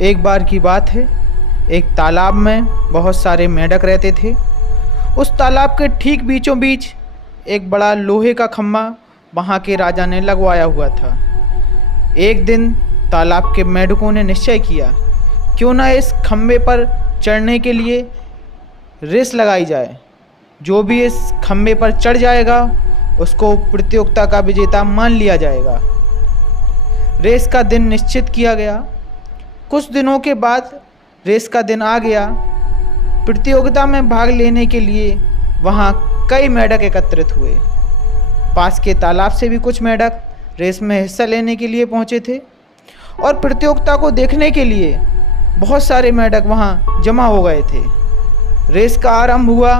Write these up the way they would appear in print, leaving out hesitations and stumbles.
एक बार की बात है, एक तालाब में बहुत सारे मेंढक रहते थे। उस तालाब के ठीक बीचों बीच एक बड़ा लोहे का खम्भा वहाँ के राजा ने लगवाया हुआ था। एक दिन तालाब के मेंढकों ने निश्चय किया, क्यों ना इस खम्भे पर चढ़ने के लिए रेस लगाई जाए। जो भी इस खम्भे पर चढ़ जाएगा उसको प्रतियोगिता का विजेता मान लिया जाएगा। रेस का दिन निश्चित किया गया। कुछ दिनों के बाद रेस का दिन आ गया। प्रतियोगिता में भाग लेने के लिए वहाँ कई मेंढक एकत्रित हुए। पास के तालाब से भी कुछ मेंढक रेस में हिस्सा लेने के लिए पहुँचे थे और प्रतियोगिता को देखने के लिए बहुत सारे मेंढक वहाँ जमा हो गए थे। रेस का आरंभ हुआ।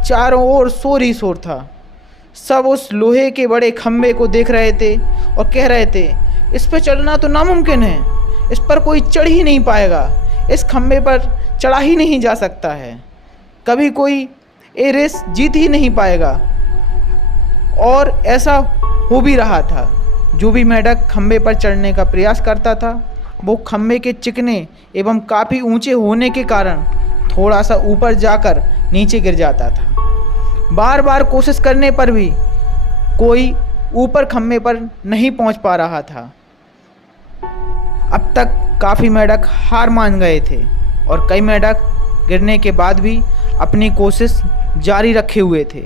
चारों ओर शोर ही शोर था। सब उस लोहे के बड़े खम्भे को देख रहे थे और कह रहे थे, इस पर चढ़ना तो नामुमकिन है, इस पर कोई चढ़ ही नहीं पाएगा, इस खम्भे पर चढ़ा ही नहीं जा सकता है, कभी कोई ये रेस जीत ही नहीं पाएगा। और ऐसा हो भी रहा था। जो भी मेंढक खम्भे पर चढ़ने का प्रयास करता था वो खम्भे के चिकने एवं काफ़ी ऊंचे होने के कारण थोड़ा सा ऊपर जाकर नीचे गिर जाता था। बार बार कोशिश करने पर भी कोई ऊपर खम्भे पर नहीं पहुंच पा रहा था। अब तक काफ़ी मेंढक हार मान गए थे और कई मेंढक गिरने के बाद भी अपनी कोशिश जारी रखे हुए थे।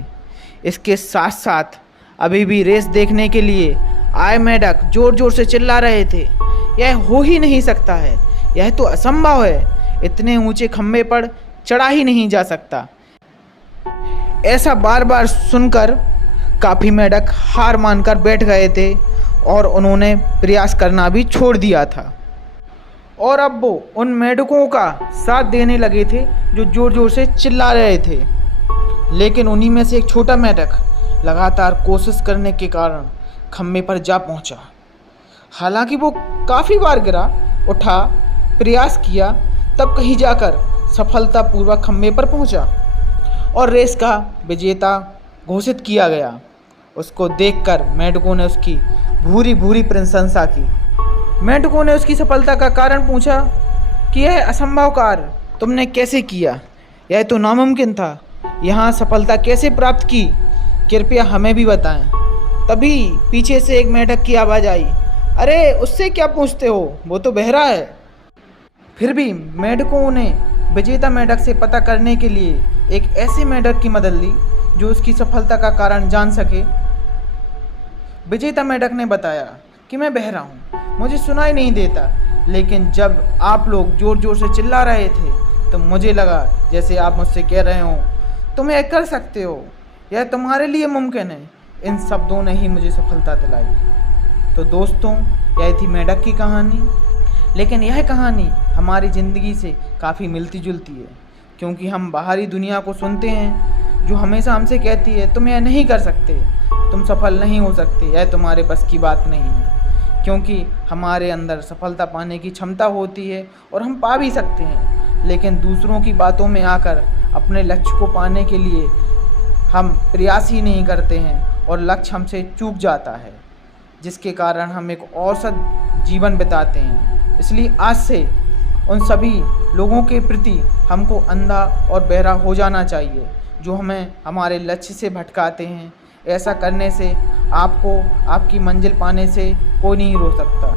इसके साथ साथ अभी भी रेस देखने के लिए आए मेंढक जोर जोर से चिल्ला रहे थे, यह हो ही नहीं सकता है, यह तो असंभव है, इतने ऊंचे खम्भे पर चढ़ा ही नहीं जा सकता। ऐसा बार बार सुनकर काफ़ी मेंढक हार मानकर बैठ गए थे और उन्होंने प्रयास करना भी छोड़ दिया था। और अब वो उन मेंढकों का साथ देने लगे थे जो जोर जोर से चिल्ला रहे थे। लेकिन उन्हीं में से एक छोटा मेंढक लगातार कोशिश करने के कारण खम्भे पर जा पहुंचा। हालांकि वो काफ़ी बार गिरा, उठा, प्रयास किया, तब कहीं जाकर सफलतापूर्वक खम्भे पर पहुंचा और रेस का विजेता घोषित किया गया। उसको देखकर मेंढकों ने उसकी भूरी भूरी प्रशंसा की। मेंढकों ने उसकी सफलता का कारण पूछा कि यह असंभव कार्य तुमने कैसे किया, यह तो नामुमकिन था, यहाँ सफलता कैसे प्राप्त की, कृपया हमें भी बताएं। तभी पीछे से एक मेंढक की आवाज़ आई, अरे उससे क्या पूछते हो, वो तो बहरा है। फिर भी मेंढकों ने विजेता मेंढक से पता करने के लिए एक ऐसे मेंढक की मदद ली जो उसकी सफलता का कारण जान सके। विजेता मेंढक ने बताया कि मैं बहरा हूँ, मुझे सुनाई नहीं देता, लेकिन जब आप लोग जोर जोर से चिल्ला रहे थे तो मुझे लगा जैसे आप मुझसे कह रहे हो तुम यह कर सकते हो, यह तुम्हारे लिए मुमकिन है। इन शब्दों ने ही मुझे सफलता दिलाई। तो दोस्तों, यह थी मेंढक की कहानी। लेकिन यह कहानी हमारी ज़िंदगी से काफ़ी मिलती जुलती है, क्योंकि हम बाहरी दुनिया को सुनते हैं जो हमेशा हमसे कहती है तुम यह नहीं कर सकते, तुम सफल नहीं हो सकते, यह तुम्हारे बस की बात नहीं है। क्योंकि हमारे अंदर सफलता पाने की क्षमता होती है और हम पा भी सकते हैं, लेकिन दूसरों की बातों में आकर अपने लक्ष्य को पाने के लिए हम प्रयास ही नहीं करते हैं और लक्ष्य हमसे चूक जाता है, जिसके कारण हम एक औसत जीवन बिताते हैं। इसलिए आज से उन सभी लोगों के प्रति हमको अंधा और बहरा हो जाना चाहिए जो हमें हमारे लक्ष्य से भटकाते हैं। ऐसा करने से आपको आपकी मंजिल पाने से कोई नहीं रोक सकता।